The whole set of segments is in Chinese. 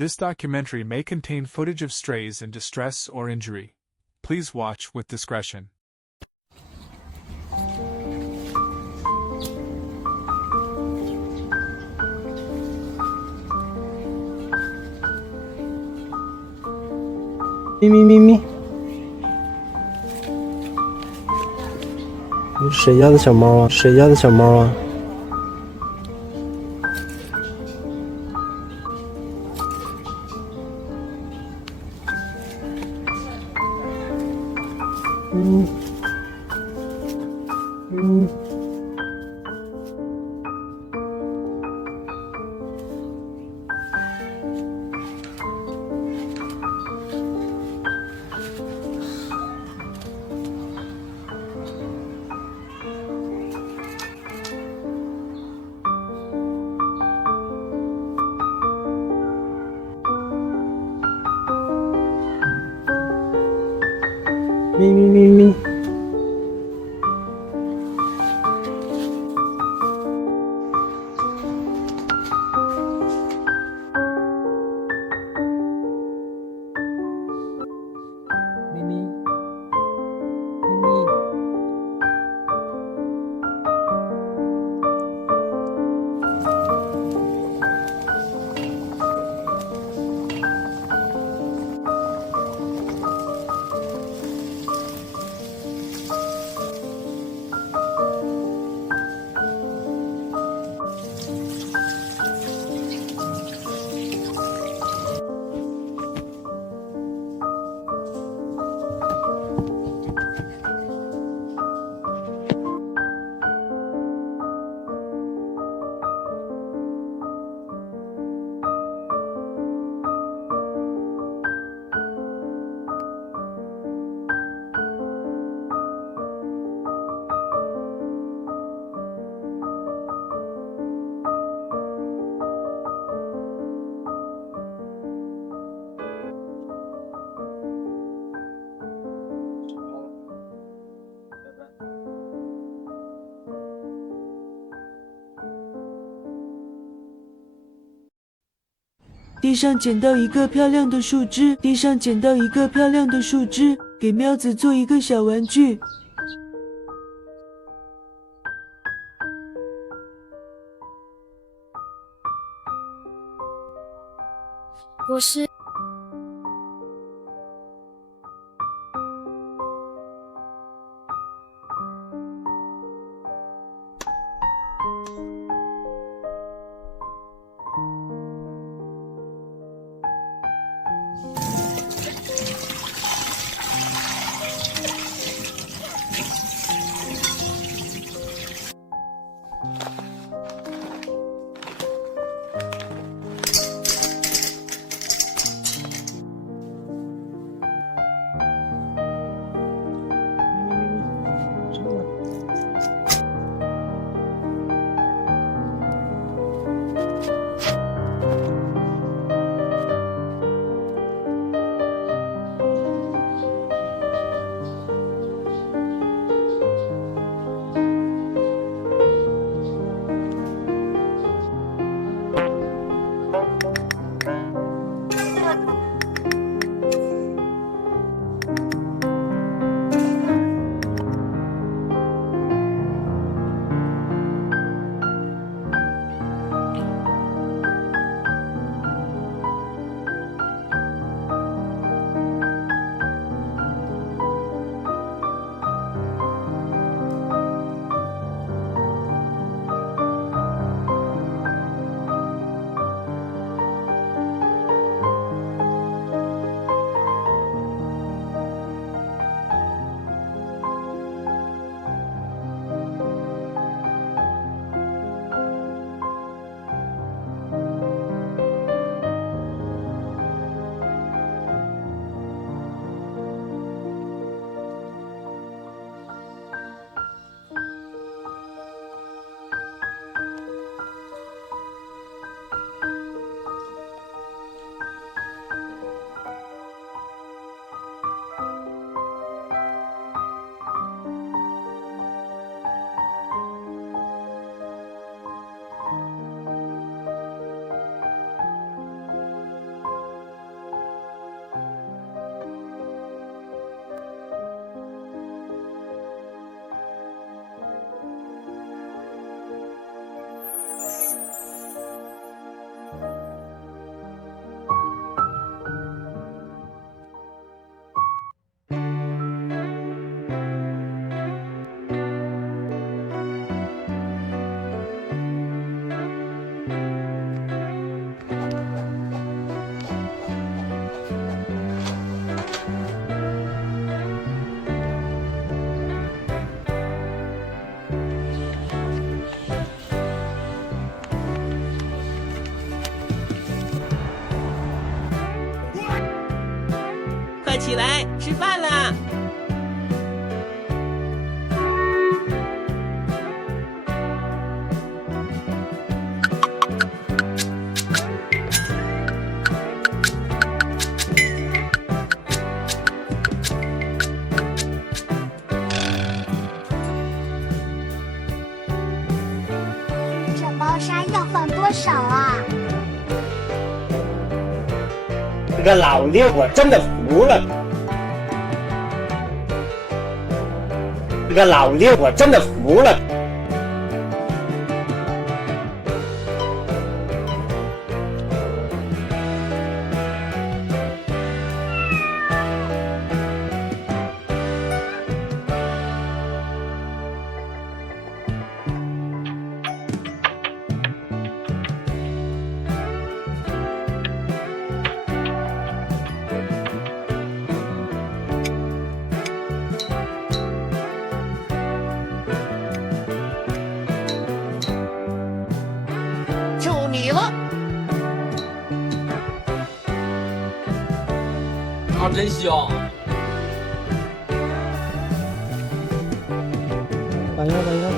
This documentary may contain footage of strays in distress or injury. Please watch with discretion. 咪，谁家的小猫啊？谁家的小猫啊？咪。地上捡到一个漂亮的树枝，给喵子做一个小玩具。我是起来，吃饭啦！这猫砂要放多少啊？这个老六，我真的服了。这个老六，我真的服了。就你了，啊，真香！板鸭板鸭，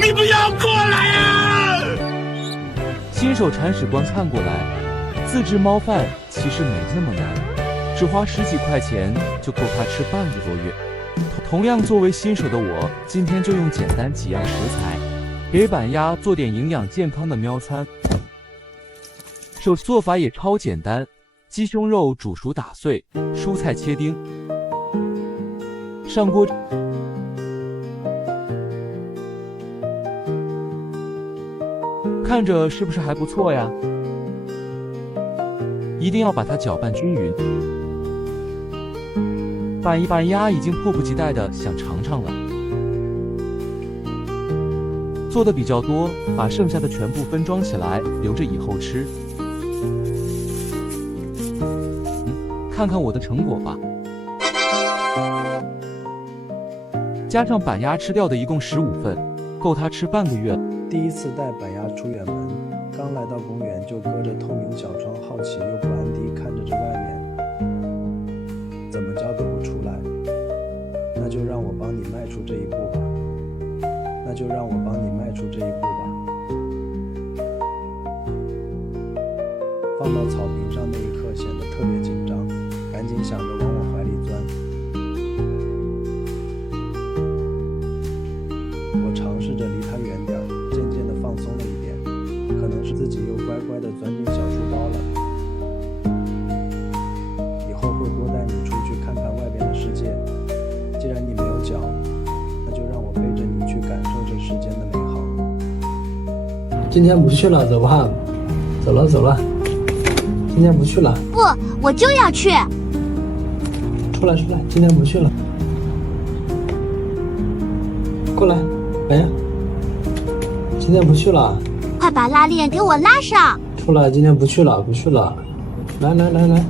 你不要过来啊！新手铲屎官看过来，自制猫饭其实没那么难，只花10几块钱就够他吃半个多月。同样作为新手的我，今天就用简单几样食材，给板鸭做点营养健康的喵餐。做法也超简单，鸡胸肉煮熟打碎，蔬菜切丁，上锅。看着是不是还不错呀？一定要把它搅拌均匀。板鸭已经迫不及待的想尝尝了。做的比较多，把剩下的全部分装起来，留着以后吃。看看我的成果吧。加上板鸭吃掉的一共15份，够他吃半个月。第一次带板鸭出远门，刚来到公园就隔着透明小窗，好奇又不安地看着这外面，怎么教都不出来。那就让我帮你迈出这一步吧。那就让我帮你迈出这一步吧。放到草坪上那一刻显得特别紧张，赶紧想着往我怀里钻。我尝试着离他远点，渐渐地放松了一点，可能是自己又乖乖地钻进小书包了。以后会多带你出去看看外边的世界。既然你没有脚，那就让我背着你去感受这世间的美好。今天不去了，走吧。走了走了，今天不去了。不，我就要去。出来出来，今天不去了。过来，哎呀，今天不去了。快把拉链给我拉上。出来，今天不去了，不去了。来来来来。